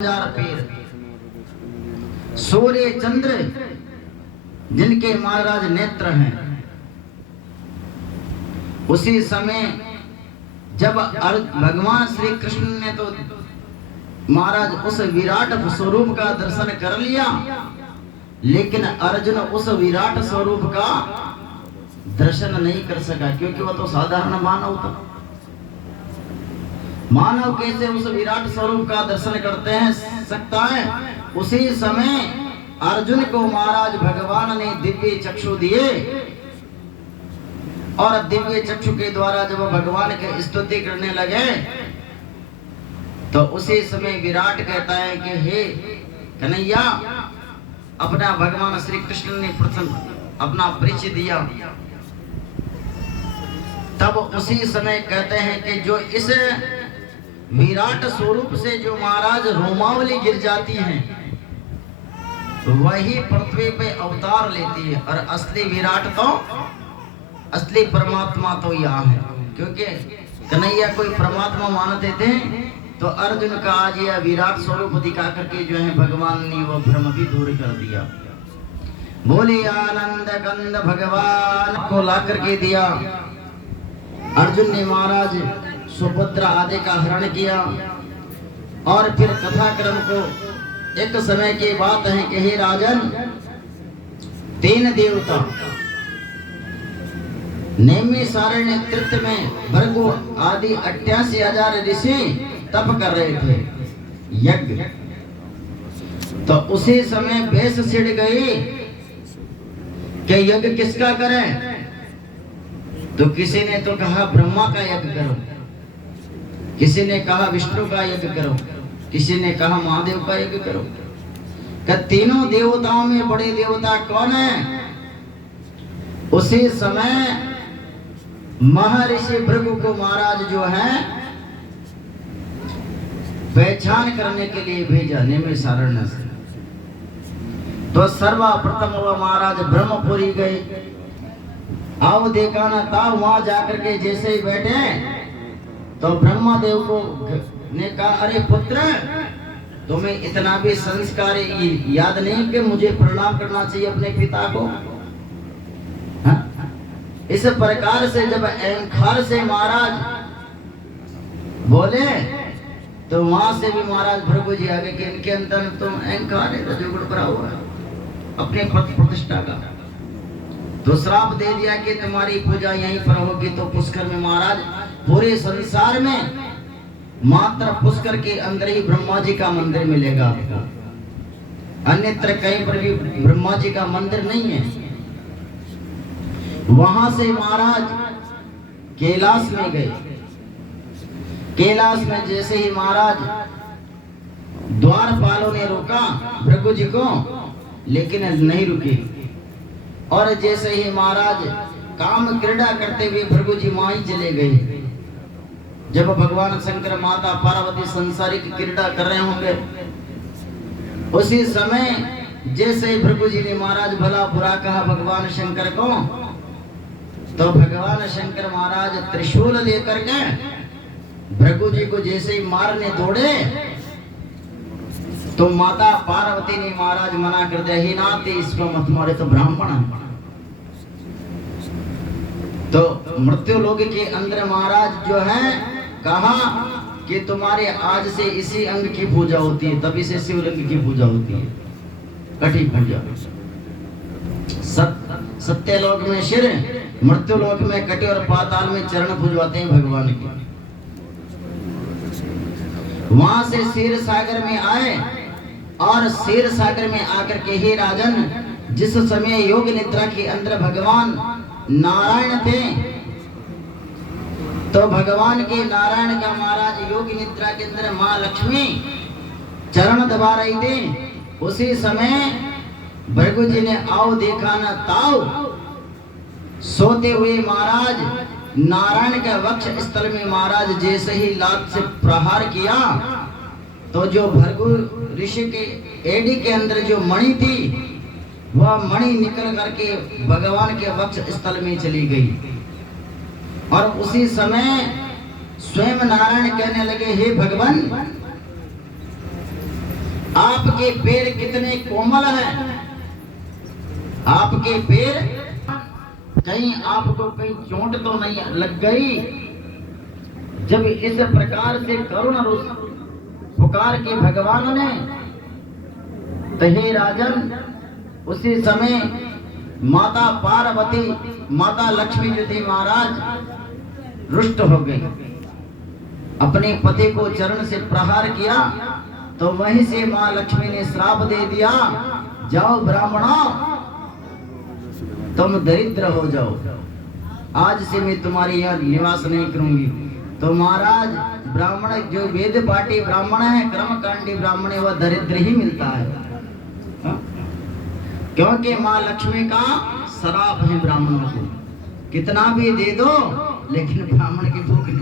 पीर सूर्य चंद्र जिनके महाराज नेत्र हैं, उसी समय जब भगवान श्री कृष्ण ने तो महाराज उस विराट स्वरूप का दर्शन कर लिया, लेकिन अर्जुन उस विराट स्वरूप का दर्शन नहीं कर सका, क्योंकि वह तो साधारण मानव था। मानव कैसे उस विराट स्वरूप का दर्शन करते हैं सकता है। उसी समय अर्जुन को महाराज भगवान ने दिव्य चक्षु दिए, और दिव्य चक्षु के द्वारा जब भगवान की स्तुति करने लगे, तो उसी समय विराट कहता है कि हे कन्हैया, अपना भगवान श्री कृष्ण ने प्रथम अपना परिचय दिया। तब उसी समय कहते हैं कि जो इस विराट स्वरूप से जो महाराज रोमावली गिर जाती है, वही पृथ्वी पे अवतार लेती है, और असली विराट तो असली परमात्मा तो यहाँ है। क्योंकि कन्हैया कोई परमात्मा मानते थे, तो अर्जुन का आज यह विराट स्वरूप दिखा करके जो है भगवान ने वो भ्रम भी दूर कर दिया। बोले आनंद कंद भगवान को ला करके दिया। अर्जुन ने महाराज सुभद्रा आदि का हरण किया, और फिर कथा क्रम को एक समय की बात है कि हे राजन, 3 देवता नैमिषारण्य तीर्थ में भृगु आदि 88,000 ऋषि तप कर रहे थे, यज्ञ। तो उसी समय भैंस छिड़ गई कि यज्ञ किसका करें। तो किसी ने तो कहा ब्रह्मा का यज्ञ करो, किसी ने कहा विष्णु का यज्ञ करो, किसी ने कहा महादेव का यज्ञ करो। कि तीनों देवताओं में बड़े देवता कौन है। उसी समय महर्षि भृगु को महाराज जो है पहचान करने के लिए भेजा नैमिषारण्य से। तो सर्वप्रथम वह महाराज ब्रह्मपुरी गए। आओ देखा ना था, वहां जाकर के जैसे ही बैठे तो ब्रह्मा देव को ने कहा, अरे पुत्र, तुम्हें इतना भी संस्कार याद नहीं कि मुझे प्रणाम करना चाहिए अपने पिता को। इस प्रकार से जब अहंकार से महाराज बोले, तो वहां से भी महाराज भृगु जी आगे कि इनके अंदर तुम अहंकार है, रजोगुण भरा हुआ है अपने पद प्रतिष्ठा का। तो श्राप दे दिया कि तुम्हारी पूजा यहीं पर होगी। तो पुष्कर में महाराज पूरे संसार में मात्र पुष्कर के अंदर ही ब्रह्मा जी का मंदिर मिलेगा आपको, अन्यत्र कहीं पर भी ब्रह्मा जी का मंदिर नहीं है। वहां से महाराज कैलाश में गए। कैलाश में जैसे ही महाराज द्वारपालों ने रोका भृगु जी को, लेकिन नहीं रुके, और जैसे ही महाराज काम क्रीड़ा करते हुए भृगु जी वहां ही चले गए। जब भगवान शंकर माता पार्वती संसारिक क्रीड़ा कर रहे होंगे, उसी समय जैसे भृगु जी ने महाराज भला बुरा कहा भगवान शंकर को, तो भगवान शंकर महाराज त्रिशूल लेकर के भृगु जी को जैसे ही मारने दौड़े, तो माता पार्वती ने महाराज मना कर दिया, ही नाते इसको मत मारे, तो ब्राह्मण है। तो मृत्यु लोक के अंदर महाराज जो है कहा कि तुम्हारे आज से इसी अंग की पूजा होती है, तभी से शिवलिंग की पूजा होती है, कठी पूजा। सत्यलोक में शिर, मृत्यु लोक में कटी, और पाताल में चरण पूजवाते हैं भगवान के। वहां से क्षीर सागर में आए, और क्षीर सागर में आकर के हे राजन, जिस समय योग निद्रा के अंदर भगवान नारायण थे, तो भगवान के नारायण का महाराज योग निद्रा के अंदर मां लक्ष्मी चरण दबा रही थी। उसी समय भृगु जी ने आओ देखा न ताओ, सोते हुए महाराज नारायण के वक्ष स्थल में महाराज जैसे ही लात से प्रहार किया, तो जो भृगु ऋषि के एडी के अंदर जो मणि थी, वह मणि निकल करके भगवान के वक्ष स्थल में चली गई। और उसी समय स्वयं नारायण कहने लगे, हे भगवान, आपके पैर कितने कोमल हैं, आपके पैर कहीं आपको कहीं चोट तो नहीं लग गई। जब इस प्रकार से करुण पुकार के भगवान ने, तो हे राजन, उसी समय माता पार्वती, माता लक्ष्मी जी थी महाराज, रुष्ट हो गई, अपने पति को चरण से प्रहार किया। तो वहीं से मां लक्ष्मी ने श्राप दे दिया, जाओ ब्राह्मणों, तुम दरिद्र हो जाओ, आज से मैं तुम्हारे यहाँ निवास नहीं करूंगी। तो महाराज ब्राह्मण जो वेद पाठी ब्राह्मण है, कर्मकांडी ब्राह्मण है, वह दरिद्र ही मिलता है, क्योंकि मां लक्ष्मी का श्राप है ब्राह्मणों को, कितना भी दे दो लेकिन ब्राह्मण की भूख नहीं